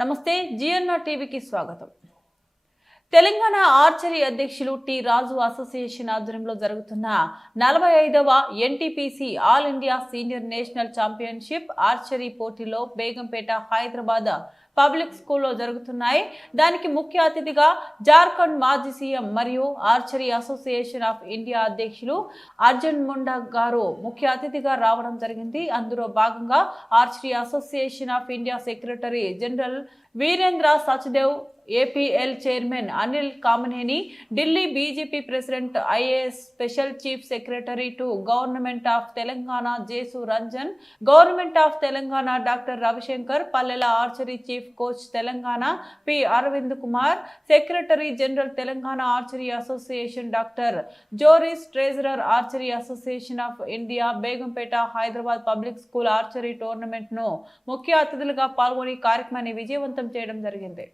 నమస్తే జిఎన్ఆర్ టీవీకి స్వాగతం. తెలంగాణ ఆర్చరీ అధ్యక్షులు టి రాజు అసోసియేషన్ ఆధ్వర్యంలో జరుగుతున్న 45వ NTPC all India senior national championship archery పోటీలో బేగంపేట హైదరాబాద్ పబ్లిక్ స్కూల్లో జరుగుతున్నాయి. దానికి ముఖ్య అతిథిగా జార్ఖండ్ మాజీ సీఎం మరియు ఆర్చరీ అసోసియేషన్ ఆఫ్ ఇండియా అధ్యక్షులు అర్జున్ ముండా గారు ముఖ్య అతిథిగా రావడం జరిగింది. అందులో భాగంగా archery association of India secretary general Virendra Sachdev, APL chairman Anil Kamineni, Delhi BJP president IAS special chief secretary to government of Telangana Jayesh Ranjan, government of Telangana doctor Ravishankar, Pullela archery chief coach Telangana P Aravind Kumar, secretary general Telangana archery association doctor Joris, treasurer archery association of India Begumpet Hyderabad public school archery tournament ను ముఖ్య అతిథులుగా పాల్గొని కార్యక్రమాన్ని విజయవంతం చేయడం జరిగింది.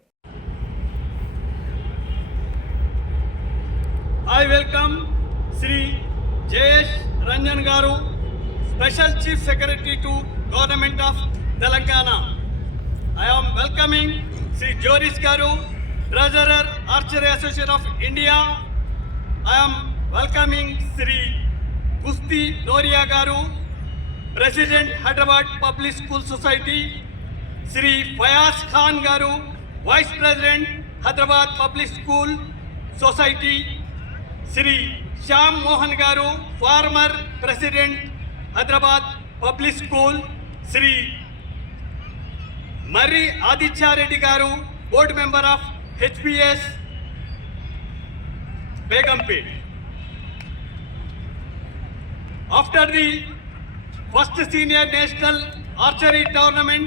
I welcome Sri J.S. Ranjan Garu, Special Chief Secretary to Government of Telangana. I am welcoming Sri Joris Garu, Treasurer Archery Association of India. I am welcoming Sri Gusti Noria Garu, President Hyderabad Public School Society. Sri Fayaz Khan Garu, Vice President Hyderabad Public School Society. Sri Shyam Mohan Garu, former President Hyderabad Public School. Sri Murray Aditya Reddy Garu, Board Member of HPS Begumpet. After the first Senior National Archery Tournament,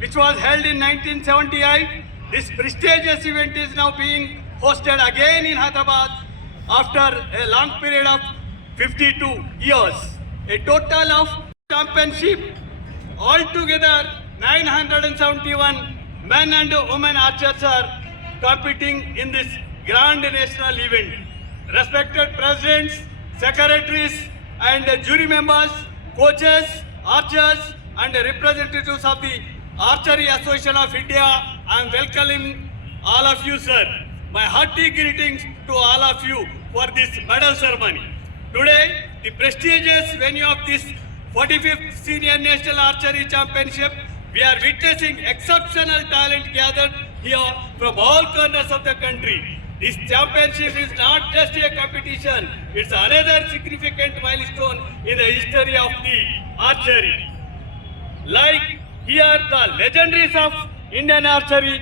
which was held in 1978, this prestigious event is now being hosted again in Hyderabad after a long period of 52 years. A total of championship, altogether 971 men and women archers are competing in this grand national event. Respected presidents, secretaries and jury members, coaches, archers and representatives of the Archery Association of India, I am welcoming all of you, sir. My hearty greetings to all of you for this medal ceremony. Today, the prestigious venue of this 45th Senior National Archery Championship, we are witnessing exceptional talent gathered here from all corners of the country. This championship is not just a competition, it's another significant milestone in the history of the archery. Like here the legendaries of Indian archery,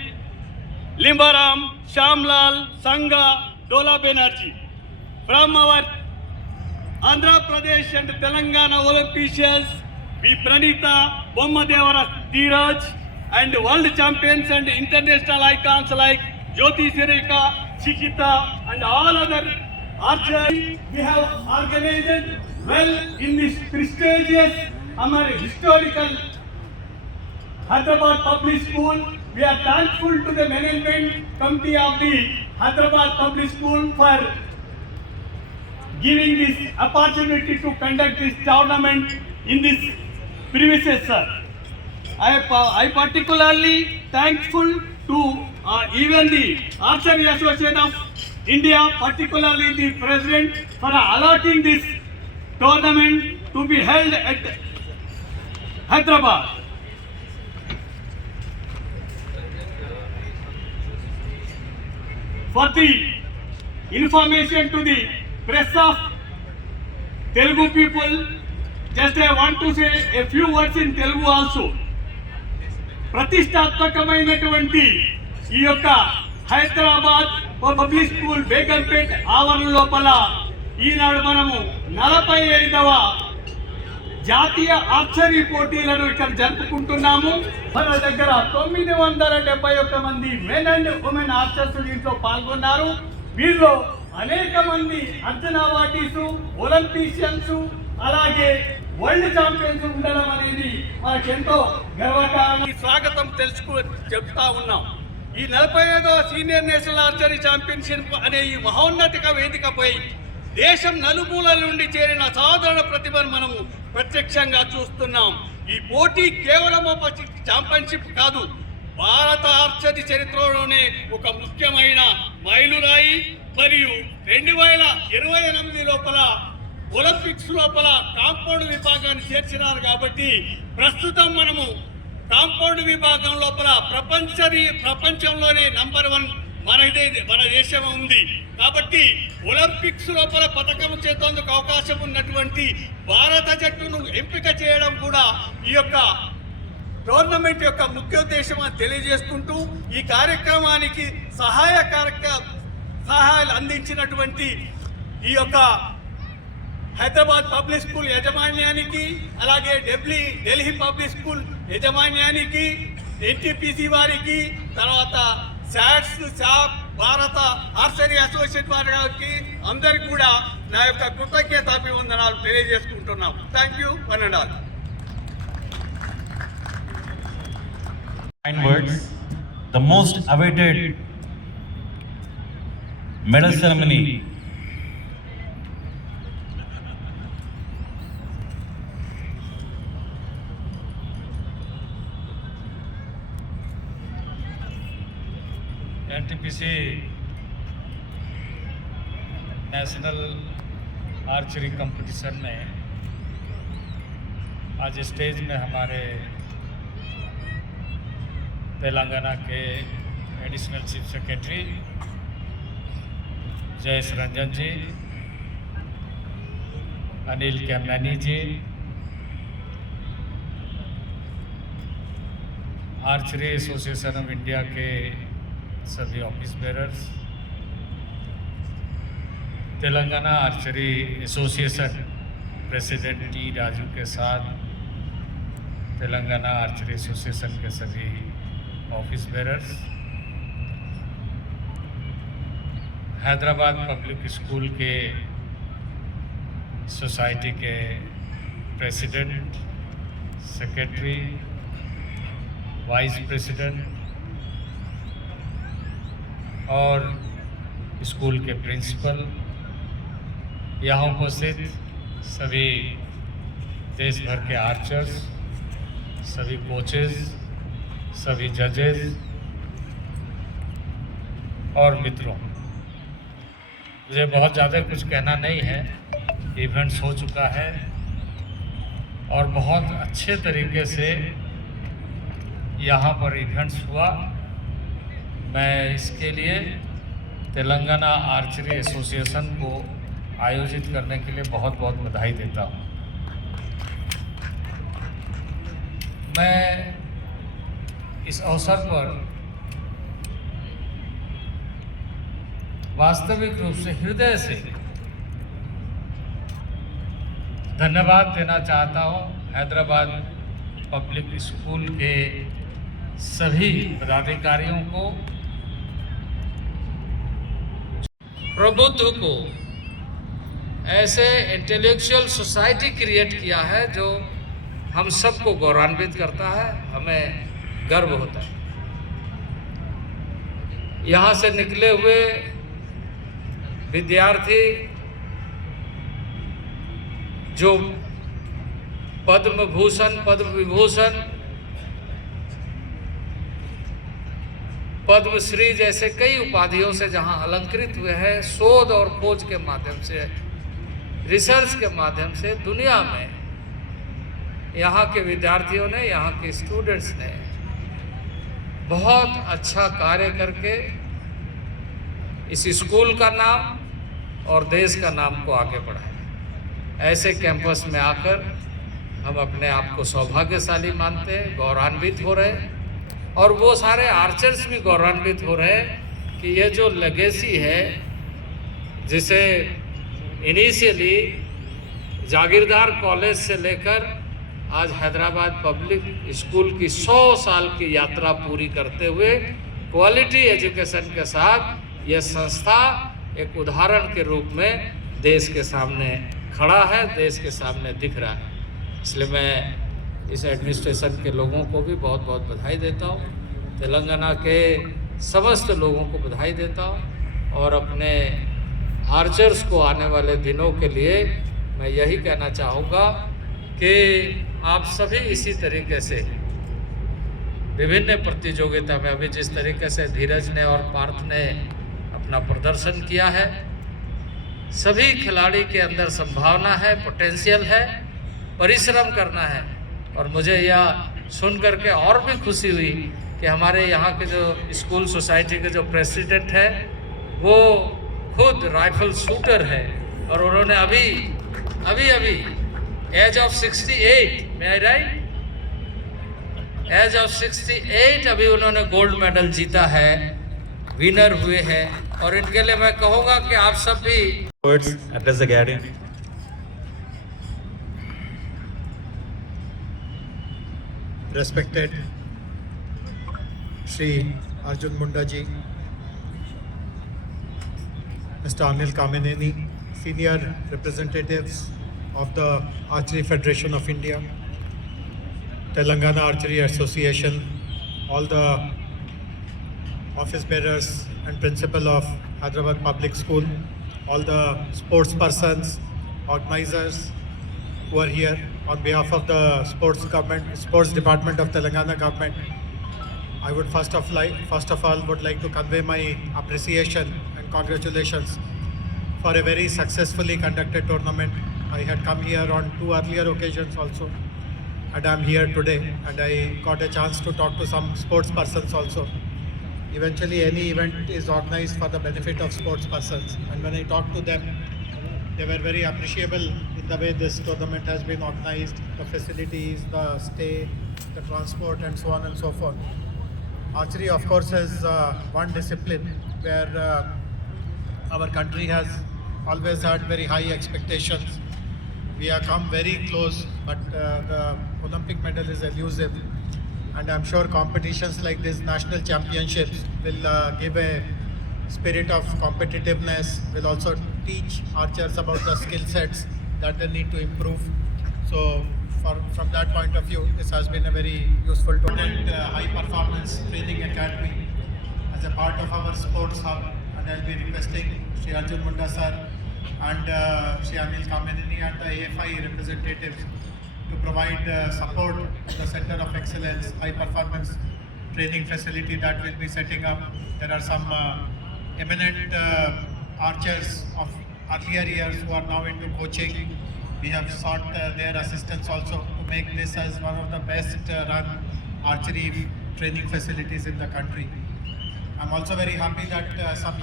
Limbaram, Shamlal, Sangha, Dola Banerjee. From our Andhra Pradesh and Telangana Olympians, we Pranita, Bommadevara Dheeraj, and world champions and international icons like Jyoti Sirika, Chikita, and all other archers. We have organized well in this prestigious, our historical Hyderabad Public School. We are thankful to the management committee of the Hyderabad Public School for giving this opportunity to conduct this tournament in this premises, sir. I particularly thankful to even the Archery Association of India, particularly the President, for allotting this tournament to be held at Hyderabad. For the information to the press of Telugu people, just I want to say a few words in Telugu also. ప్రతిష్టాత్మకమైనటువంటి ఈ యొక్క Hyderabad public school Begumpet ఆవరణ లోపల ఈనాడు మనము 45వ జాతీయ ఆర్చరీ పోటీలను ఇక్కడ జరుపుకుంటున్నాము. మన దగ్గర 971 మంది మెన్ అండ్ ఉమెన్ ఆర్చర్స్ దీంట్లో పాల్గొన్నారు. వీళ్ళు అనేక మంది అర్జున అవార్డీస్, ఒలింపిషియన్స్, అలాగే వరల్డ్ ఛాంపియన్స్ ఉండడం అనేది మనకెంతో గర్వకారణం. స్వాగతం చెప్తా ఉన్నాం. ఈ 45వ సీనియర్ నేషనల్ ఆర్చరీ ఛాంపియన్షిప్ అనే ఈ మహోన్నతిక వేదికపై దేశం నలుమూలల నుండి చేరిన సాధారణ ప్రతిభను మనము ప్రత్యక్షంగా చూస్తున్నాం. ఈ పోటీ కేవలం ఛాంపియన్షిప్ కాదు, భారత ఆర్చరీ చరిత్రలోనే ఒక ముఖ్యమైన మైలురాయి. మరియు 2028 లోపల ఒలింపిక్స్ లోపల కాంపౌండ్ విభాగాన్ని చేర్చినారు. కాబట్టి ప్రస్తుతం మనము కాంపౌండ్ విభాగం లోపల ప్రపంచంలోనే నంబర్ 1 మన దేశం ఉంది. కాబట్టి ఒలింపిక్స్ లోపల పథకం చేసేందుకు అవకాశం ఉన్నటువంటి భారత జట్టును ఎంపిక చేయడం కూడా ఈ యొక్క టోర్నమెంట్ యొక్క ముఖ్య ఉద్దేశం అని తెలియజేసుకుంటూ ఈ కార్యక్రమానికి సహాయాలు అందించినటువంటి ఈ యొక్క హైదరాబాద్ పబ్లిక్ స్కూల్ యాజమాన్యానికి, అలాగే ఢిల్లీ పబ్లిక్ స్కూల్ యాజమాన్యానికి, ఎన్టీపీసీ వారికి, తర్వాత భారత ఆర్చరీ అసోసియేషన్ వారికి అందరికీ కూడా నా యొక్క కృతజ్ఞతాభివందనాలు తెలియజేసుకుంటున్నాం. Thank you one and all. Kind words. The most awaited medal ceremony NTPC national archery competition में आज स्टेज में हमारे तेलंगाना के additional chief secretary Jayesh Ranjan ji, Anil Kamineni ji, archery association of India के सभी office bearers, Telangana archery association president T Raju के साथ तेलंगाना आर्चरी एसोसिएशन के सभी office bearers, Hyderabad public school के सोसाइटी के प्रेसिडेंट, सेक्रेटरी, वाइस प्रेसिडेंट और स्कूल के प्रिंसिपल, यहाँ उपस्थित सभी देश भर के आर्चर्स, सभी कोचेस, सभी जजेस और मित्रों, मुझे बहुत ज़्यादा कुछ कहना नहीं है। इवेंट्स हो चुका है और बहुत अच्छे तरीके से यहाँ पर इवेंट्स हुआ। मैं इसके लिए तेलंगाना आर्चरी एसोसिएशन को आयोजित करने के लिए बहुत बहुत बधाई देता हूँ। मैं इस अवसर पर वास्तविक रूप से हृदय से धन्यवाद देना चाहता हूँ हैदराबाद पब्लिक स्कूल के सभी पदाधिकारियों को, प्रबुद्ध को, ऐसे इंटेलेक्चुअल सोसाइटी क्रिएट किया है जो हम सबको गौरवान्वित करता है, हमें गर्व होता है। यहाँ से निकले हुए विद्यार्थी जो पद्म भूषण, पद्म विभूषण, पद्मश्री जैसे कई उपाधियों से जहाँ अलंकृत हुए हैं, शोध और खोज के माध्यम से, रिसर्च के माध्यम से दुनिया में यहाँ के विद्यार्थियों ने, यहाँ के स्टूडेंट्स ने बहुत अच्छा कार्य करके इस स्कूल का नाम और देश का नाम को आगे बढ़ाया। ऐसे कैंपस में आकर हम अपने आप को सौभाग्यशाली मानते हैं, गौरवान्वित हो रहे हैं और वो सारे आर्चर्स भी गौरवान्वित हो रहे हैं कि ये जो लेगेसी है, जिसे इनिशियली जागीरदार कॉलेज से लेकर आज हैदराबाद पब्लिक स्कूल की 100 साल की यात्रा पूरी करते हुए क्वालिटी एजुकेशन के साथ यह संस्था एक उदाहरण के रूप में देश के सामने खड़ा है, देश के सामने दिख रहा है। इसलिए मैं इस एडमिनिस्ट्रेशन के लोगों को भी बहुत बहुत बधाई देता हूँ, तेलंगाना के समस्त लोगों को बधाई देता हूँ और अपने आर्चर्स को आने वाले दिनों के लिए मैं यही कहना चाहूँगा कि आप सभी इसी तरीके से विभिन्न प्रतियोगिता में अभी जिस तरीके से धीरज ने और पार्थ ने अपना प्रदर्शन किया है, सभी खिलाड़ी के अंदर संभावना है, पोटेंशियल है, परिश्रम करना है। और मुझे यह सुन करके और भी खुशी हुई कि हमारे यहाँ के जो स्कूल सोसाइटी के जो प्रेसिडेंट है वो खुद राइफल शूटर है और उन्होंने अभी age of 68, may I right, age of 68 अभी उन्होंने गोल्ड मेडल जीता है, विनर हुए हैं। और इनके लिए मैं कहूँगा कि आप सब भी Words address the gathering. Respected Shri Arjun Munda ji, Mr. Anil Kameneni, senior representatives of the Archery Federation of India, Telangana Archery Association, all the office bearers and principal of Hyderabad Public School, all the sports persons, organizers who are here on behalf of the sports department of Telangana government. I would first of all would like to convey my appreciation and congratulations for a very successfully conducted tournament. I had come here on 2 earlier occasions also, and I'm here today, and I got a chance to talk to some sports persons also. Eventually, any event is organized for the benefit of sports persons, and when I talked to them, they were very appreciable in the way this tournament has been organized, the facilities, the stay, the transport, and so on and so forth. Archery, of course, is one discipline where our country has always had very high expectations. We have come very close, but the Olympic medal is elusive. And I'm sure competitions like this, national championships, will give a spirit of competitiveness, will also teach archers about the skill sets that they need to improve. So from that point of view, this has been a very useful tournament, high performance training academy as a part of our sports hub. And I'll be requesting Shri Arjun Munda sir and Shri Anil Kameneni and the AFI representatives to provide support to the Center of Excellence, high performance training facility that we'll be setting up. There are some eminent archers of earlier years who are now into coaching. We have sought their assistance also to make this as one of the best run archery training facilities in the country. I'm also very happy that some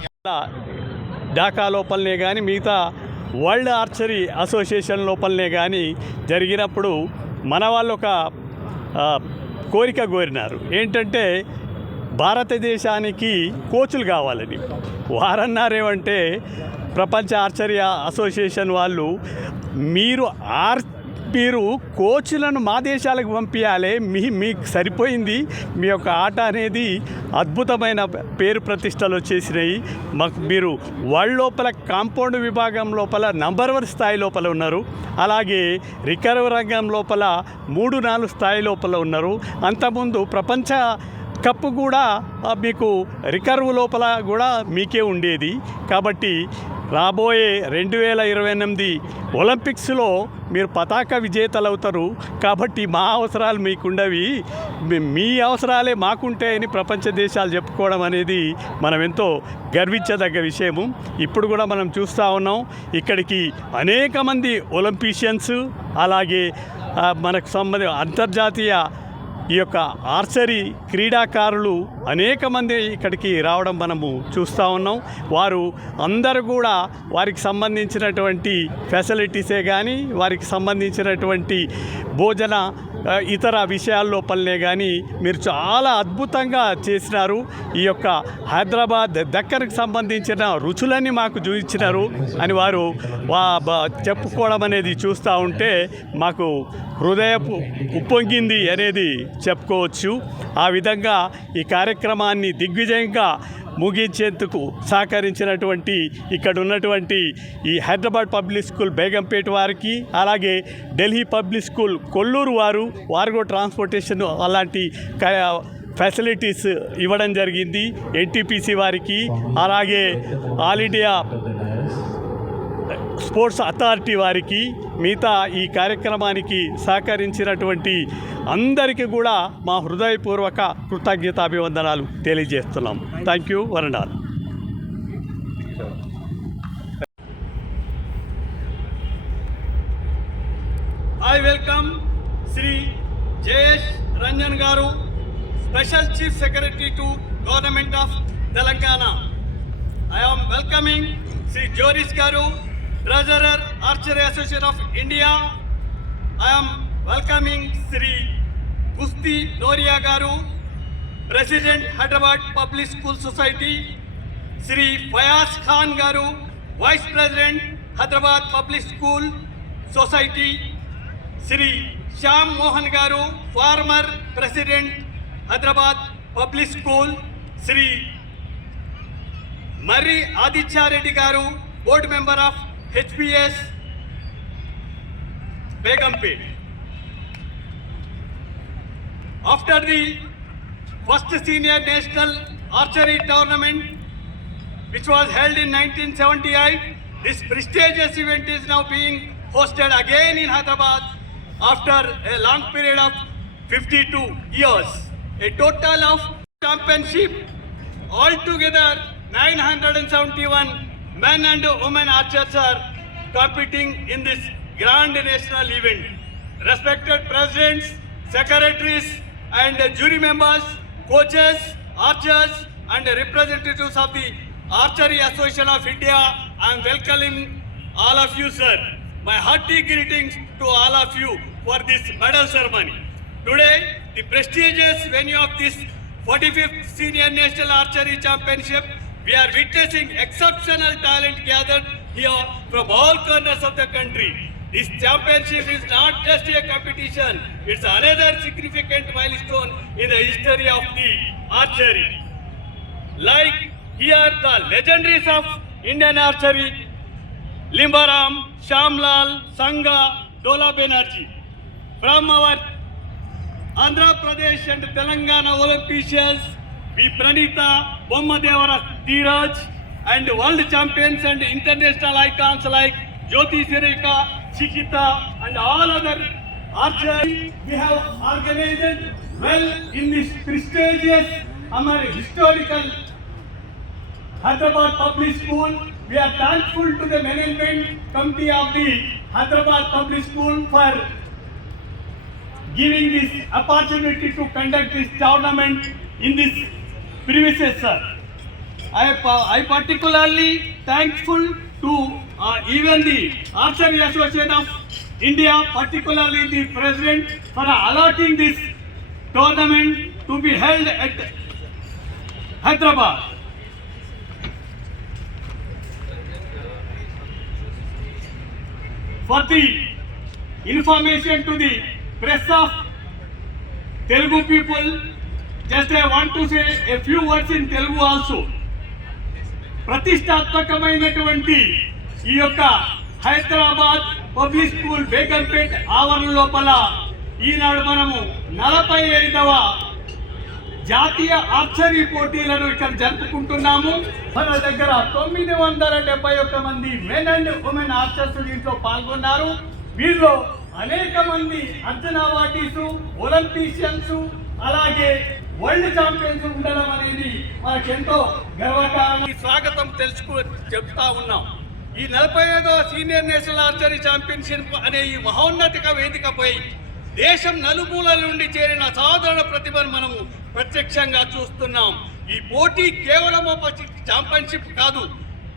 Dhaka లోపలనే కానీ మిగతా world archery association లోపలనే కానీ జరిగినప్పుడు మన వాళ్ళు ఒక కోరిక కోరినారు. ఏంటంటే భారతదేశానికి కోచ్లు కావాలని. వారన్నారేమంటే ప్రపంచ ఆర్చరీ అసోసియేషన్ వాళ్ళు మీరు కోచ్లను మా దేశాలకు పంపించాలి, మీకు సరిపోయింది, మీ యొక్క ఆట అనేది అద్భుతమైన పేరు ప్రతిష్టలు వచ్చేసినాయి, మాకు మీరు వరల్డ్ లోపల కాంపౌండ్ విభాగం లోపల నంబర్ 1 స్థాయి లోపల ఉన్నారు, అలాగే రికర్వ్ రంగం లోపల 3-4 స్థాయి లోపల ఉన్నారు. అంతకుముందు ప్రపంచ కప్పు కూడా మీకు రికర్వ్ లోపల కూడా మీకే ఉండేది. కాబట్టి రాబోయే 2028 ఒలింపిక్స్లో మీరు పతాక విజేతలు అవుతారు. కాబట్టి మా అవసరాలు మీకుండవి, మీ అవసరాలే మాకుంటాయని ప్రపంచ దేశాలు చెప్పుకోవడం అనేది మనం ఎంతో గర్వించదగ్గ విషయము. ఇప్పుడు కూడా మనం చూస్తూ ఉన్నాం, ఇక్కడికి అనేక మంది ఒలింపిషియన్స్, అలాగే మనకు అంతర్జాతీయ ఈ యొక్క ఆర్చరీ క్రీడాకారులు అనేక మంది ఇక్కడికి రావడం మనము చూస్తూ ఉన్నాం. వారు అందరూ కూడా వారికి సంబంధించినటువంటి ఫెసిలిటీసే కానీ, వారికి సంబంధించినటువంటి భోజన ఇతర విషయాల లోపలనే కానీ మీరు చాలా అద్భుతంగా చేసినారు. ఈ యొక్క హైదరాబాద్ దక్కన్కి సంబంధించిన రుచులన్నీ మాకు చూపించినారు అని వారు చెప్పుకోవడం అనేది చూస్తూ ఉంటే మాకు హృదయపు ఉప్పొంగింది అనేది చెప్పుకోవచ్చు. ఆ విధంగా ఈ కార్యక్రమాన్ని దిగ్విజయంగా ముగించేందుకు సహకరించినటువంటి ఇక్కడ ఉన్నటువంటి ఈ హైదరాబాద్ పబ్లిక్ స్కూల్ బేగంపేట వారికి, అలాగే ఢిల్లీ పబ్లిక్ స్కూల్ కొల్లూరు వారు కూడా ట్రాన్స్పోర్టేషన్ అలాంటి ఫెసిలిటీస్ ఇవ్వడం జరిగింది. ఎన్టీపీసీ వారికి, అలాగే ఆల్ ఇండియా స్పోర్ట్స్ అథారిటీ వారికి, మిగతా ఈ కార్యక్రమానికి సహకరించినటువంటి అందరికీ కూడా మా హృదయపూర్వక కృతజ్ఞతాభివందనాలు తెలియజేస్తున్నాం. Thank you one and all. I welcome Sri Jayesh Ranjan Garu, Special Chief Secretary to Government of Telangana. I am welcoming Sri Joris Garu, Treasurer Archery Association of India. I am welcoming Sri Kusti Doria Garu, President Hyderabad Public School Society. Sri Fayaz Khan Garu, Vice President Hyderabad Public School Society. Sri Shyam Mohan Garu, former President Hyderabad Public School. Sri Murray Aditya Reddy Garu, Board Member of HPS Begumpet. After the first Senior National Archery Tournament, which was held in 1978, this prestigious event is now being hosted again in Hyderabad after a long period of 52 years. A total of championship, altogether 971 men and women archers are competing in this grand national event. Respected presidents, secretaries and jury members, coaches, archers and representatives of the Archery Association of India, I am welcoming all of you, sir. My hearty greetings to all of you for this medal ceremony. Today, the prestigious venue of this 45th Senior National Archery Championship, we are witnessing exceptional talent gathered here from all corners of the country. This championship is not just a competition, it's another significant milestone in the history of the archery. Like here the legendaries of Indian archery, Limbaram, Shamlal, Sangha, Dola Banerjee. From our Andhra Pradesh and Telangana Olympians, we Pranita, Bommadevara Dheeraj, and world champions and international icons like Jyoti Sirika, Chikita, and all other archers we have organized well in this prestigious historical Hyderabad Public School. We are thankful to the management committee of the Hyderabad Public School for giving this opportunity to conduct this tournament in this premises, sir. I particularly thankful to even the Archery Association of India, particularly the President, for allotting this tournament to be held at Hyderabad. For the information to the press of Telugu people, just I want to say a few words in Telugu also. ప్రతిష్టాత్మకమైనటువంటి ఈ యొక్క Hyderabad public school Begumpet ఆవరణ లోపల ఈనాడు మనము 45వ జాతీయ ఆర్చరీ పోటీలను ఇక్కడ జరుపుకుంటున్నాము. మన దగ్గర 971 మంది మెన్ అండ్ ఉమెన్ ఆర్చర్స్ దీంట్లో పాల్గొన్నారు. వీరిలో అనేక మంది అర్జున అవార్డీసు, ఒలింపిషియన్స్, అలాగే వరల్డ్ ఛాంపియన్స్ ఉండడం అనేది మనకెంతో గర్వకారణం. స్వాగతం చెప్తా ఉన్నాం. ఈ 45వ సీనియర్ నేషనల్ ఆర్చరీ ఛాంపియన్షిప్ అనే ఈ మహోన్నతిక వేదికపై దేశం నలుమూలల నుండి చేరిన సాధారణ ప్రతిభను మనము ప్రత్యక్షంగా చూస్తున్నాం. ఈ పోటీ కేవలం ఒక ఛాంపియన్షిప్ కాదు,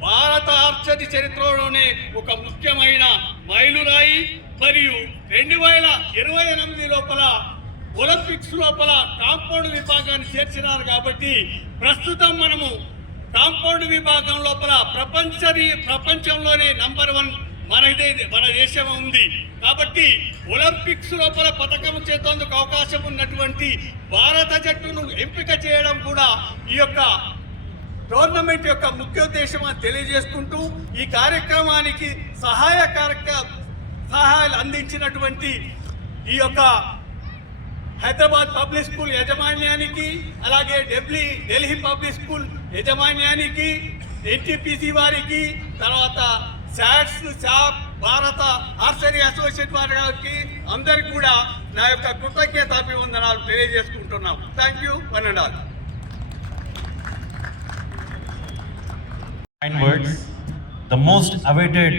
భారత ఆర్చరీ చరిత్రలోనే ఒక ముఖ్యమైన మైలురాయి. మరియు 2028 లోపల ఒలింపిక్స్ లోపల కాంపౌండ్ విభాగాన్ని చేర్చినారు. కాబట్టి ప్రస్తుతం మనము కాంపౌండ్ విభాగం లోపల ప్రపంచంలోనే నంబర్ 1 మన దేశం ఉంది. కాబట్టి ఒలింపిక్స్ లోపల పథకం చేసేందుకు అవకాశం ఉన్నటువంటి భారత జట్టును ఎంపిక చేయడం కూడా ఈ యొక్క టోర్నమెంట్ యొక్క ముఖ్య ఉద్దేశం అని తెలియజేసుకుంటూ ఈ కార్యక్రమానికి సహాయాలు అందించినటువంటి ఈ యొక్క హైదరాబాద్ పబ్లిక్ స్కూల్ యాజమాన్యానికి, అలాగే ఢిల్లీ పబ్లిక్ స్కూల్ యాజమాన్యానికి, ఎన్టీపీసీ వారికి, తర్వాత శాట్స్ షాప్ భారత ఆర్చరీ అసోసియేషన్ వారికి అందరికి కూడా నా యొక్క కృతజ్ఞత అభివందనాలు తెలియజేసుకుంటున్నాం. Thank you one and all. Kind words. The most awaited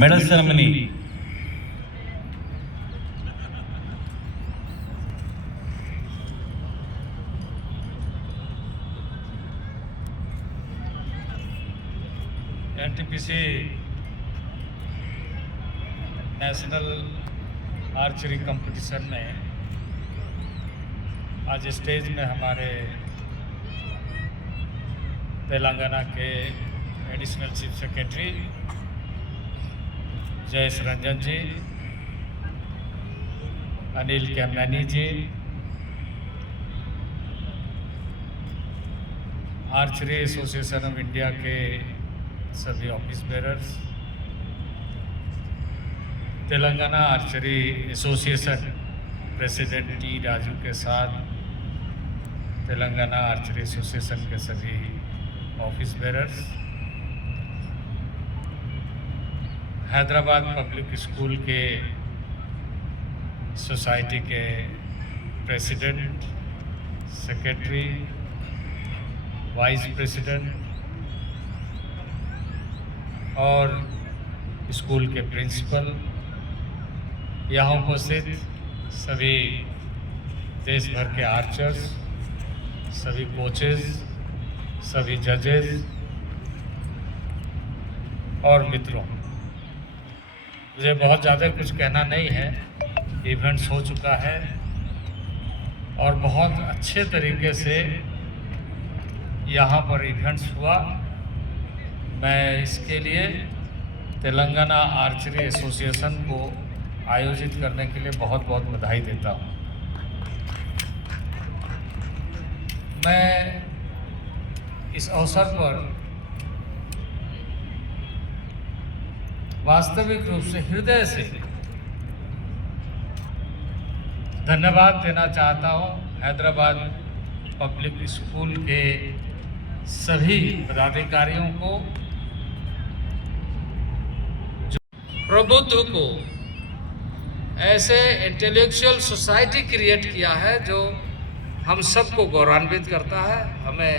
medal ceremony NTPC national archery competition में आज स्टेज में हमारे तेलंगाना के additional chief secretary Jayesh Ranjan ji, Anil Kamineni ji, archery association of India के सभी office bearers, Telangana archery association president T Raju के साथ तेलंगाना आर्चरी एसोसिएशन के सभी office bearers, Hyderabad public school के सोसाइटी के प्रेसिडेंट, सेक्रेटरी, वाइस प्रेसिडेंट और स्कूल के प्रिंसिपल, यहाँ उपस्थित सभी देश भर के आर्चर्स, सभी कोचेस, सभी जजेस और मित्रों, मुझे बहुत ज़्यादा कुछ कहना नहीं है। इवेंट्स हो चुका है और बहुत अच्छे तरीके से यहाँ पर इवेंट्स हुआ। मैं इसके लिए तेलंगाना आर्चरी एसोसिएशन को आयोजित करने के लिए बहुत बहुत बधाई देता हूँ। मैं इस अवसर पर वास्तविक रूप से हृदय से धन्यवाद देना चाहता हूँ हैदराबाद पब्लिक स्कूल के सभी पदाधिकारियों को, जो प्रबुद्ध को ऐसे इंटेलेक्चुअल सोसाइटी क्रिएट किया है जो हम सबको गौरवान्वित करता है, हमें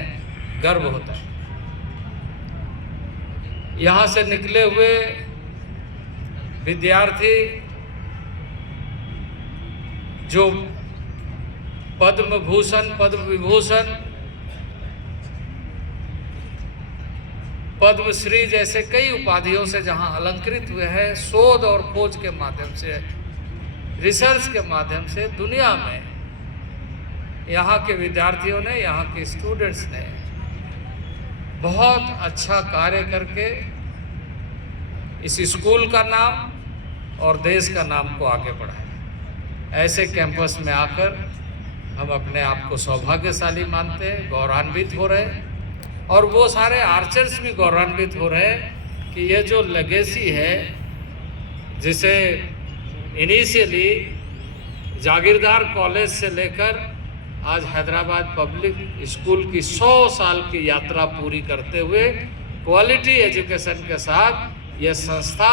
गर्व होता है। यहाँ से निकले हुए विद्यार्थी जो पद्म भूषण, पद्म विभूषण, पद्मश्री जैसे कई उपाधियों से जहां अलंकृत हुए हैं, शोध और खोज के माध्यम से, रिसर्च के माध्यम से दुनिया में यहाँ के विद्यार्थियों ने, यहाँ के स्टूडेंट्स ने बहुत अच्छा कार्य करके इस स्कूल का नाम और देश का नाम को आगे बढ़ाया। ऐसे कैंपस में आकर हम अपने आप को सौभाग्यशाली मानते हैं, गौरवान्वित हो रहे हैं, और वो सारे आर्चर्स भी गौरवान्वित हो रहे हैं कि ये जो लेगेसी है, जिसे इनिशियली जागीरदार कॉलेज से लेकर आज हैदराबाद पब्लिक स्कूल की 100 साल की यात्रा पूरी करते हुए क्वालिटी एजुकेशन के साथ यह संस्था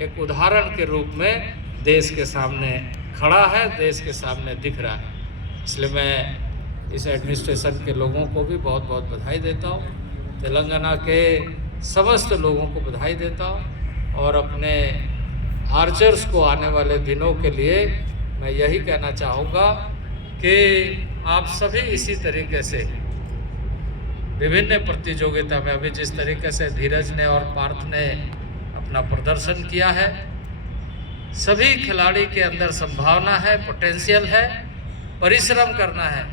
एक उदाहरण के रूप में देश के सामने खड़ा है, देश के सामने दिख रहा है। इसलिए मैं इस एडमिनिस्ट्रेशन के लोगों को भी बहुत बहुत बधाई देता हूँ, तेलंगाना के समस्त लोगों को बधाई देता हूँ, और अपने आर्चर्स को आने वाले दिनों के लिए मैं यही कहना चाहूँगा कि आप सभी इसी तरीके से विभिन्न प्रतियोगिता में, अभी जिस तरीके से धीरज ने और पार्थ ने अपना प्रदर्शन किया है, सभी खिलाड़ी के अंदर संभावना है, पोटेंशियल है, परिश्रम करना है।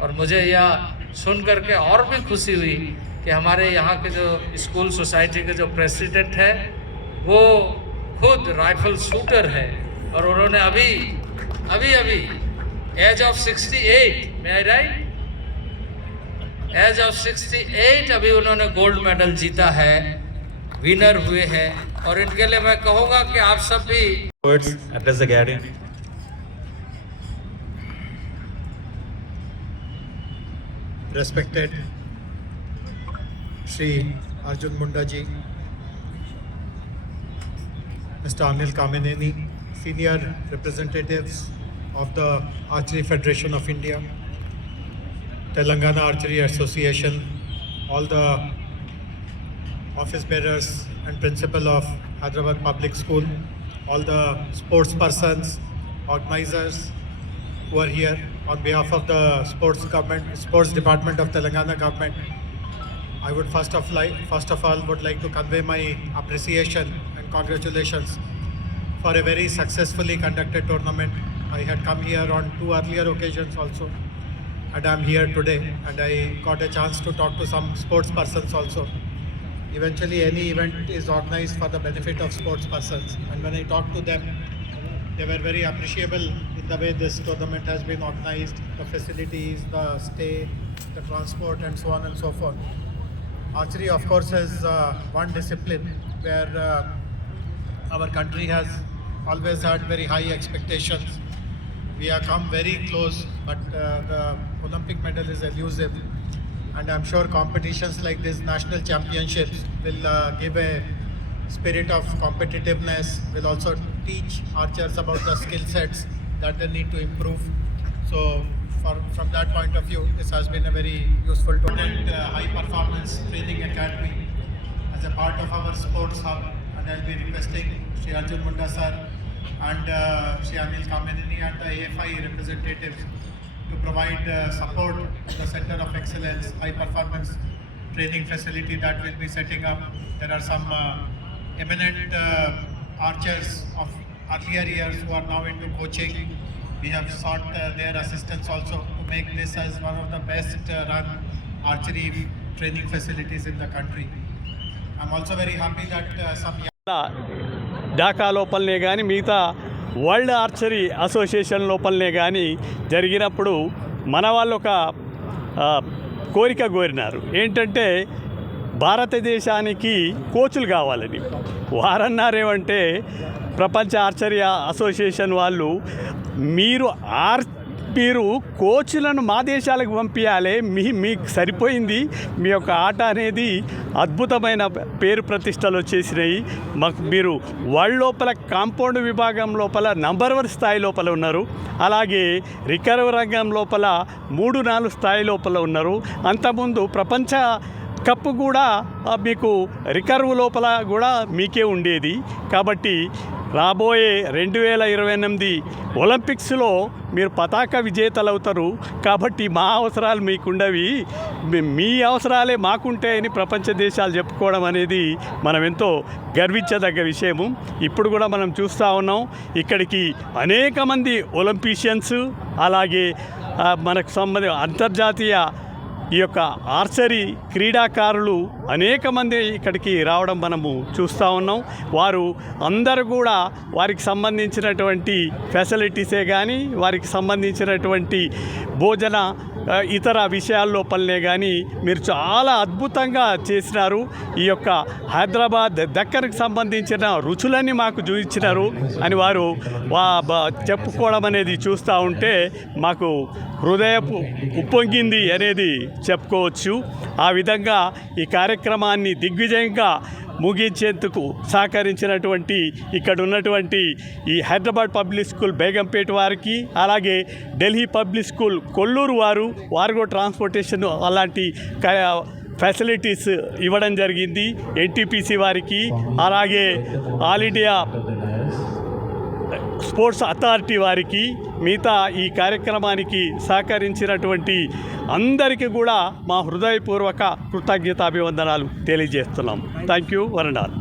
और मुझे यह सुन करके और भी खुशी हुई कि हमारे यहाँ के जो स्कूल सोसाइटी के जो प्रेसिडेंट है वो खुद राइफल शूटर है, और उन्होंने अभी age of 68, may I right, age of 68 अभी उन्होंने गोल्ड मेडल जीता है, विनर हुए हैं। और इनके लिए मैं कहूँगा कि आप सब भी words address the gathering. Respected Shri Arjun Munda ji, Mr. Anil Kameneni, senior representatives of the Archery Federation of India, Telangana Archery Association, all the office bearers and principal of Hyderabad Public School, all the sports persons, organizers who are here on behalf of the sports department of Telangana government. I would first of all would like to convey my appreciation and congratulations for a very successfully conducted tournament. I had come here on 2 earlier occasions also, and I'm here today, and I got a chance to talk to some sports persons also. Eventually any event is organized for the benefit of sports persons, and when I talked to them, they were very appreciable in the way this tournament has been organized, the facilities, the stay, the transport, and so on and so forth. Archery, of course, is one discipline where our country has always had very high expectations. We have come very close, but the Olympic medal is elusive. And I'm sure competitions like this, national championships, will give a spirit of competitiveness, will also teach archers about the skill sets that they need to improve. So from that point of view, this has been a very useful tournament, high performance training academy as a part of our sports hub. And I'll be requesting Shri Arjun Munda sir and Shri Anil Kameneni and the AFI representatives to provide support to the Center of Excellence, high performance training facility that we'll be setting up. There are some eminent archers of earlier years who are now into coaching. We have sought their assistance also to make this as one of the best run archery training facilities in the country. I'm also very happy that some Dhaka లోపలనే కానీ మిగతా world archery association లోపలనే కానీ జరిగినప్పుడు మన వాళ్ళు ఒక కోరిక కోరినారు. ఏంటంటే భారతదేశానికి కోచులు కావాలని. వారన్నారేమంటే ప్రపంచ ఆర్చరీ అసోసియేషన్ వాళ్ళు మీరు కోచ్లను మా దేశాలకు పంపించాలి, మీకు సరిపోయింది, మీ యొక్క ఆట అనేది అద్భుతమైన పేరు ప్రతిష్టలు వచ్చేసినాయి, మీరు వరల్డ్ లోపల కాంపౌండ్ విభాగం లోపల నంబర్ 1 స్థాయి లోపల ఉన్నారు, అలాగే రికర్వ్ రంగం లోపల 3-4 స్థాయి లోపల ఉన్నారు. అంతకుముందు ప్రపంచ కప్పు కూడా మీకు రికర్వ్ లోపల కూడా మీకే ఉండేది. కాబట్టి రాబోయే 2028 ఒలింపిక్స్లో మీరు పతాక విజేతలు అవుతారు. కాబట్టి మా అవసరాలు మీకుండవి, మీ అవసరాలే మాకుంటాయని ప్రపంచ దేశాలు చెప్పుకోవడం అనేది మనం ఎంతో గర్వించదగ్గ విషయము. ఇప్పుడు కూడా మనం చూస్తూ ఉన్నాం, ఇక్కడికి అనేక మంది ఒలింపిషియన్స్, అలాగే మనకు అంతర్జాతీయ ఈ యొక్క ఆర్చరీ క్రీడాకారులు అనేక మంది ఇక్కడికి రావడం మనము చూస్తూ ఉన్నాం. వారు అందరూ కూడా వారికి సంబంధించినటువంటి ఫెసిలిటీసే కానీ, వారికి సంబంధించినటువంటి భోజన ఇతర విషయాల లోపలనే కానీ మీరు చాలా అద్భుతంగా చేసినారు. ఈ యొక్క హైదరాబాద్ దక్కన్కి సంబంధించిన రుచులన్నీ మాకు చూపించినారు అని వారు చెప్పుకోవడం అనేది చూస్తూ ఉంటే మాకు హృదయపు ఉప్పొంగింది అనేది చెప్పుకోవచ్చు. ఆ విధంగా ఈ కార్యక్రమాన్ని దిగ్విజయంగా ముగించేందుకు సహకరించినటువంటి ఇక్కడ ఉన్నటువంటి ఈ హైదరాబాద్ పబ్లిక్ స్కూల్ బేగంపేట వారికి, అలాగే ఢిల్లీ పబ్లిక్ స్కూల్ కొల్లూరు వారు కూడా ట్రాన్స్పోర్టేషన్ అలాంటి ఫెసిలిటీస్ ఇవ్వడం జరిగింది. ఎన్టీపీసీ వారికి, అలాగే ఆల్ ఇండియా స్పోర్ట్స్ అథారిటీ వారికి, మిగతా ఈ కార్యక్రమానికి సహకరించినటువంటి అందరికీ కూడా మా హృదయపూర్వక కృతజ్ఞతాభివందనాలు తెలియజేస్తున్నాం. థ్యాంక్ యూ వరండాల్.